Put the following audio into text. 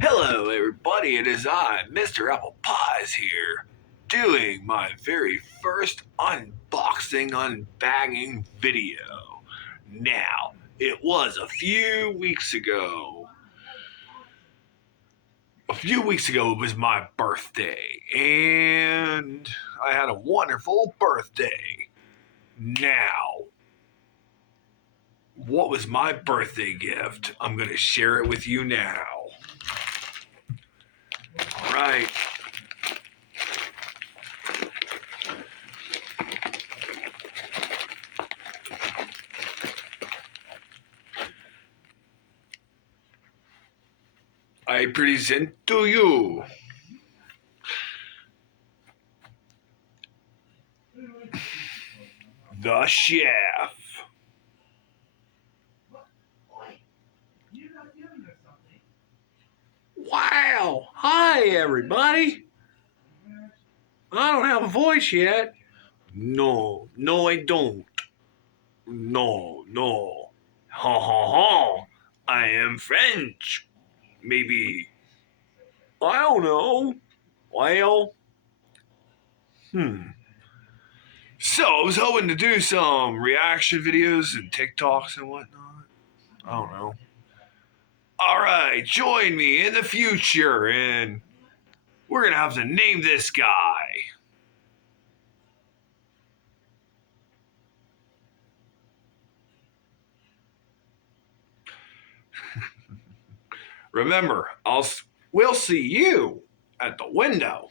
Hello, everybody. It is I, Mr. Apple Pies here, doing my very first unboxing, unbagging video. Now, it was a few weeks ago. A few weeks ago, it was my birthday, and I had a wonderful birthday. Now, what was my birthday gift? I'm going to share it with you now. All right. I present to you the chef. Wow. Hi, everybody. I don't have a voice yet. No, I don't. No. Ha ha ha. I am French. Maybe. I don't know. Well, hmm. So I was hoping to do some reaction videos and TikToks and whatnot. I don't know. All right, join me in the future, and we're gonna have to name this guy. Remember, we'll see you at the window.